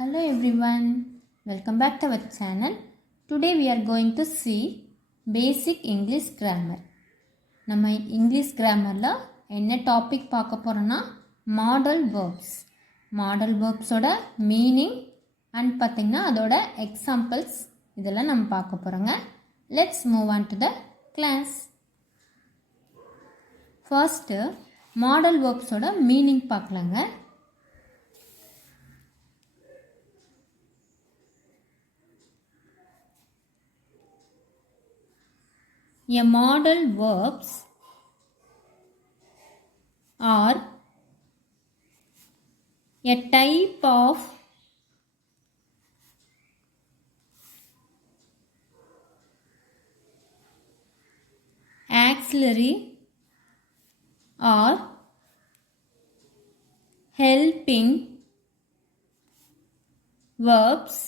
Hello everyone, welcome back to our channel. Today we are going to see basic English grammar. நம்ம English கிராமரில் என்ன topic பார்க்க போகிறோன்னா modal verbs. Modal வேர்ப்ஸோட meaning and பார்த்திங்கன்னா அதோட எக்ஸாம்பிள்ஸ் இதெல்லாம் நம்ம பார்க்க போகிறோங்க. Let's move on to the class. First modal வேர்ப்ஸோட மீனிங் பார்க்கலாங்க. A modal verbs are a type of auxiliary or helping verbs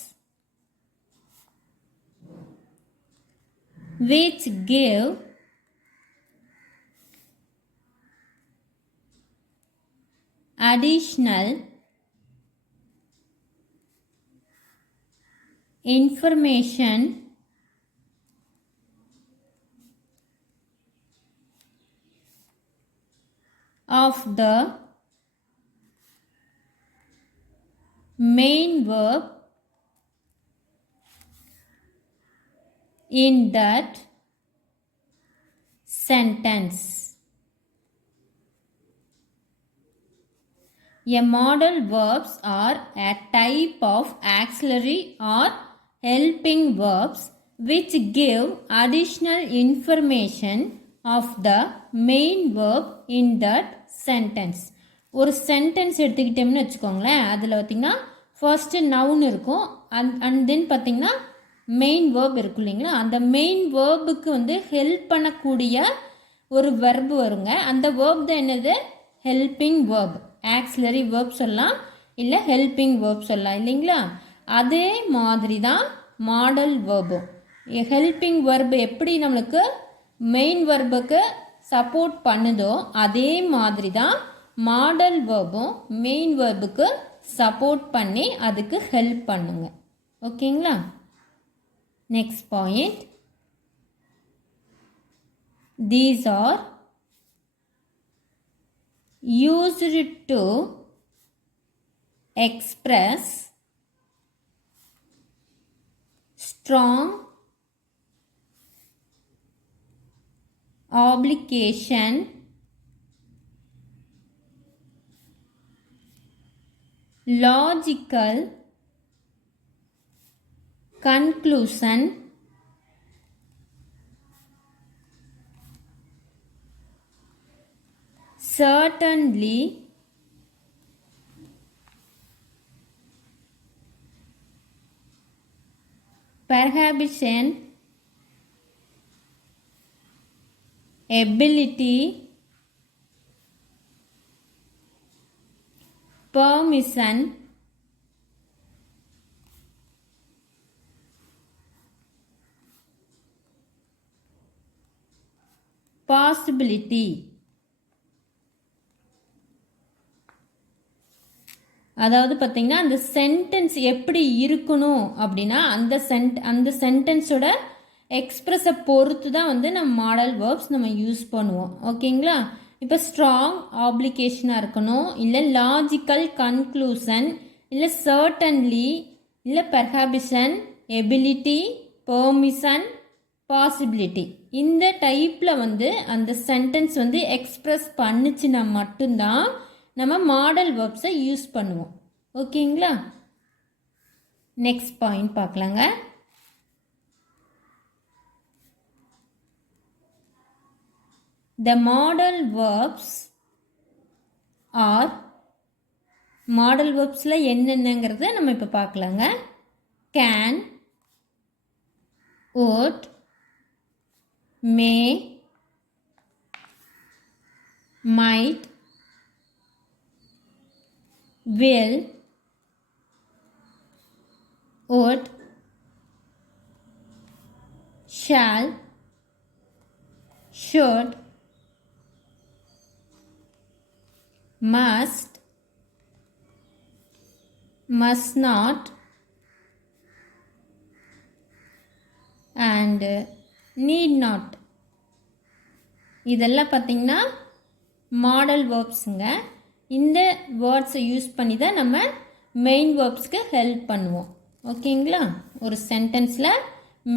which give additional information of the main verb in that sentence. A modal verbs are a type of auxiliary or helping verbs which give additional information of the main verb in that sentence. ஒரு சென்டென்ஸ் எடுத்துக்கிட்டோம்னு வச்சுக்கோங்களேன், அதில் பார்த்திங்கன்னா first noun இருக்கும் and then பார்த்திங்கன்னா main verb இருக்கும் இல்லைங்களா, அந்த மெயின் வேர்புக்கு வந்து ஹெல்ப் பண்ணக்கூடிய ஒரு வெர்பு வருங்க. அந்த வேர்ப் தான் என்னது? Helping verb. ஆக்சிலரி வேர்ப் சொல்லலாம், இல்லை ஹெல்பிங் வேர்ப் சொல்லலாம் இல்லைங்களா. அதே மாதிரி தான் மாடல் வேர்பும். ஹெல்பிங் வேர்பு எப்படி நம்மளுக்கு மெயின் வேர்புக்கு சப்போர்ட் பண்ணுதோ அதே மாதிரி தான் மாடல் வேர்பும் மெயின் வேர்புக்கு சப்போர்ட் பண்ணி அதுக்கு ஹெல்ப் பண்ணுங்க. ஓகேங்களா. Next point, these are used to express strong obligation, logical conclusion, certainly, perhaps, ability, permission, possibility. அதாவது பார்த்தீங்கன்னா அந்த சென்டென்ஸ் எப்படி இருக்கணும் அப்படின்னா அந்த சென்டென்ஸோட எக்ஸ்பிரஸை பொறுத்து தான் வந்து நம்ம மாடல் வேர்ப்ஸ் நம்ம யூஸ் பண்ணுவோம். ஓகேங்களா. இப்போ ஸ்ட்ராங் ஆப்ளிகேஷனாக இருக்கணும், இல்லை லாஜிக்கல் கன்க்ளூஷன், இல்லை சர்டன்லி, இல்லை பெர்ஹாபிஷன், எபிலிட்டி, பெர்மிஷன், பாசிபிலிட்டி. இந்த டைப்பில் வந்து அந்த சென்டென்ஸ் வந்து எக்ஸ்ப்ரெஸ் பண்ணிச்சுன்னா மட்டும்தான் நம்ம மாடல் வேர்ப்ஸை யூஸ் பண்ணுவோம். ஓகேங்களா. நெக்ஸ்ட் பாயிண்ட் பார்க்கலாங்க. The modal verbs are modal வேர்ப்ஸில் என்னென்னங்கிறத நம்ம இப்போ பார்க்கலாங்க. can, would, may, might, will, would, shall, should, must, must not and need not. இதெல்லாம் பார்த்தீங்கன்னா மாடல் வேர்ப்ஸுங்க. இந்த வேர்ட்ஸை யூஸ் பண்ணி தான் நம்ம மெயின் வேர்ப்ஸ்க்கு ஹெல்ப் பண்ணுவோம். ஓகேங்களா? ஒரு சென்டென்ஸில்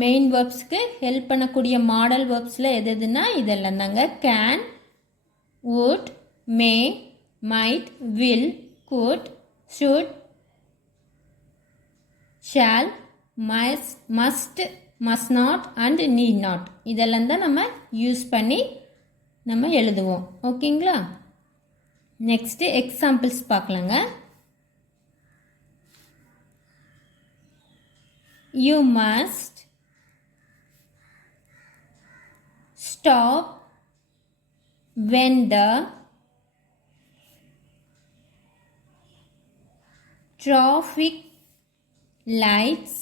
மெயின் வேர்ப்ஸ்க்கு ஹெல்ப் பண்ணக்கூடிய மாடல் வேர்ப்ஸில் எதுனா இதெல்லாம் தாங்க. Can, would, may, might, will, could, should, shall, must, must not and need not. இதெல்லாம் தான் நம்ம யூஸ் பண்ணி நம்ம எழுதுவோம். ஓகேங்களா? நெக்ஸ்ட்டு எக்ஸாம்பிள்ஸ் பார்க்கலாங்க. You must stop when the traffic lights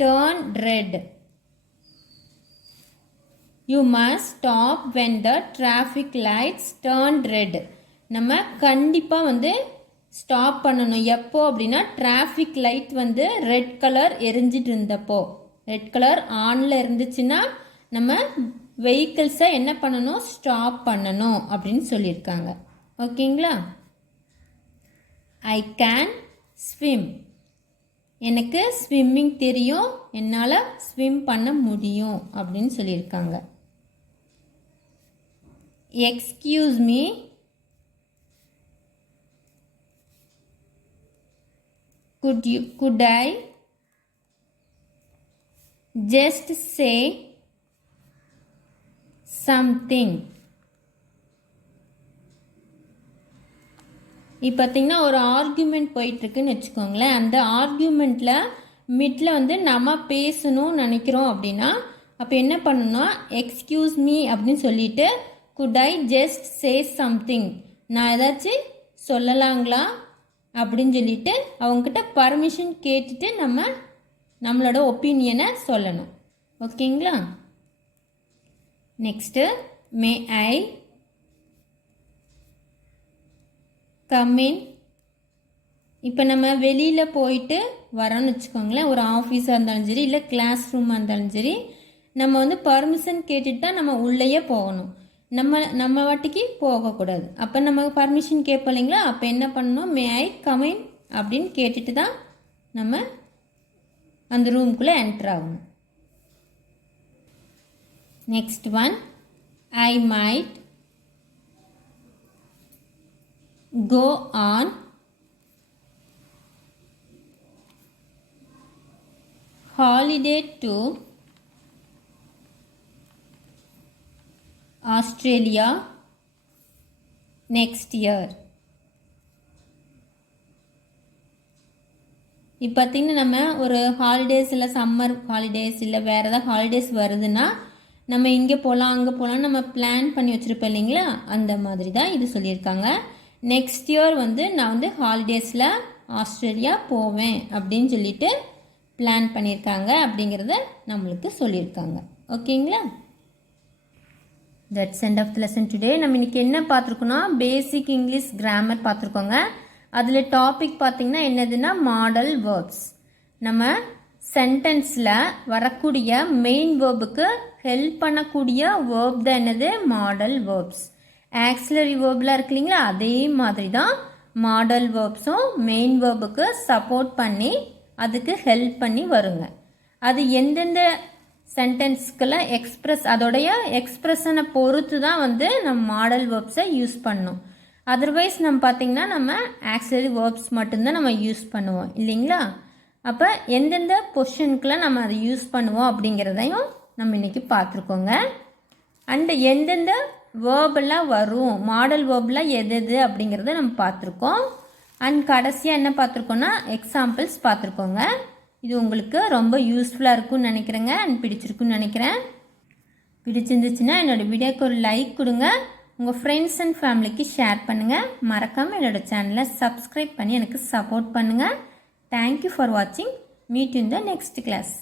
turn red. You must stop when the traffic lights turn red. நம்ம கண்டிப்பாக வந்து ஸ்டாப் பண்ணணும். எப்போ அப்படின்னா டிராஃபிக் லைட் வந்து ரெட் கலர் எரிஞ்சிட்டு இருந்தப்போ, ரெட் கலர் ஆனில் இருந்துச்சுன்னா நம்ம வெஹிக்கிள்ஸை என்ன பண்ணணும்? ஸ்டாப் பண்ணணும் அப்படின்னு சொல்லியிருக்காங்க. ஓகேங்களா? I can swim. எனக்கு ஸ்விம்மிங் தெரியும், என்னால் ஸ்விம் பண்ண முடியும் அப்படின்னு சொல்லியிருக்காங்க. Excuse me, could I just say something? இப்போ பார்த்தீங்கன்னா ஒரு ஆர்கியூமெண்ட் போயிட்டுருக்குன்னு வச்சுக்கோங்களேன். அந்த ஆர்கியூமெண்ட்டில் மிட்டில் வந்து நம்ம பேசணும்னு நினைக்கிறோம் அப்படின்னா அப்போ என்ன பண்ணணும்னா எக்ஸ்கியூஸ் மீ அப்படின்னு சொல்லிட்டு could I just say something, நான் ஏதாச்சும் சொல்லலாங்களா அப்படின்னு சொல்லிட்டு அவங்கக்கிட்ட பர்மிஷன் கேட்டுட்டு நம்மளோட ஒப்பீனியனை சொல்லணும். ஓகேங்களா? நெக்ஸ்ட்டு மே ஐ கம் இன். இப்போ நம்ம வெளியில் போயிட்டு வரோன்னு வச்சுக்கோங்களேன். ஒரு ஆஃபீஸாக இருந்தாலும் சரி, இல்லை கிளாஸ் ரூமாக இருந்தாலும் சரி, நம்ம வந்து பர்மிஷன் கேட்டுட்டு தான் நம்ம உள்ளேயே போகணும். நம்ம வாட்டிக்கு போகக்கூடாது. அப்போ நம்ம பர்மிஷன் கேட்போம் இல்லைங்களா? அப்போ என்ன பண்ணணும்? மே ஐ கம் இன் அப்படின்னு கேட்டுட்டு தான் நம்ம அந்த ரூம்குள்ளே என்டர் ஆகணும். Next one, I might go on holiday to Australia next year. இப்போ பார்த்திங்கன்னா நம்ம ஒரு ஹாலிடேஸ் இல்லை சம்மர் ஹாலிடேஸ் இல்லை வேறு ஏதாவது ஹாலிடேஸ் வருதுன்னா நம்ம இங்கே போகலாம் அங்கே போகலாம் நம்ம பிளான் பண்ணி வச்சுருப்போம் இல்லைங்களா? அந்த மாதிரி தான் இது சொல்லியிருக்காங்க. நெக்ஸ்ட் இயர் வந்து நான் வந்து ஹாலிடேஸில் ஆஸ்திரேலியா போவேன் அப்படின்னு சொல்லிட்டு பிளான் பண்ணியிருக்காங்க அப்படிங்கிறத நம்மளுக்கு சொல்லியிருக்காங்க. ஓகேங்களா? That's end of the lesson today. நம்ம இன்றைக்கி என்ன பார்த்துருக்கோன்னா பேசிக் இங்கிலீஷ் கிராமர் பார்த்துருக்கோங்க. அதில் டாபிக் பார்த்திங்கன்னா என்னதுன்னா மாடல் வேர்ப்ஸ். நம்ம சென்டென்ஸில் வரக்கூடிய மெயின் வேர்புக்கு ஹெல்ப் பண்ணக்கூடிய வேர்ப் தான் என்னது? Model verbs. ஆக்சிலரி வேர்ப்லாம் இருக்கு இல்லைங்களா? அதே மாதிரி தான் மாடல் வேர்ப்ஸும் மெயின் வேர்புக்கு சப்போர்ட் பண்ணி அதுக்கு ஹெல்ப் பண்ணி வருங்க. அது எந்தெந்த சென்டென்ஸ்க்கெல்லாம் அதோடைய எக்ஸ்ப்ரெஷனை பொறுத்து தான் வந்து நம்ம மாடல் வேர்ப்ஸை யூஸ் பண்ணணும். அதர்வைஸ் நம்ம பார்த்திங்கன்னா நம்ம ஆக்சிலரி வேர்ப்ஸ் மட்டும்தான் நம்ம யூஸ் பண்ணுவோம் இல்லைங்களா? அப்போ எந்தெந்த பொசிஷனுக்கெலாம் நம்ம அதை யூஸ் பண்ணுவோம் அப்படிங்கிறதையும் நம்ம இன்றைக்கி பார்த்துருக்கோங்க. அண்டு எந்தெந்த வேர்பெல்லாம் வரும், மாடல் வேர்பெலாம் எது அப்படிங்கிறத நம்ம பார்த்துருக்கோம். அண்ட் கடைசியாக என்ன பார்த்துருக்கோன்னா எக்ஸாம்பிள்ஸ் பார்த்துருக்கோங்க. இது உங்களுக்கு ரொம்ப யூஸ்ஃபுல்லாக இருக்கும்னு நினைக்கிறேங்க. அண்ட் பிடிச்சிருக்குன்னு நினைக்கிறேன். பிடிச்சிருந்துச்சுன்னா என்னோடய வீடியோக்கு ஒரு லைக் கொடுங்க. உங்கள் ஃப்ரெண்ட்ஸ் அண்ட் ஃபேமிலிக்கு ஷேர் பண்ணுங்கள். மறக்காமல் என்னோடய சேனலை சப்ஸ்கிரைப் பண்ணி எனக்கு சப்போர்ட் பண்ணுங்கள். தேங்க்யூ ஃபார் வாட்சிங். Meet in the next class.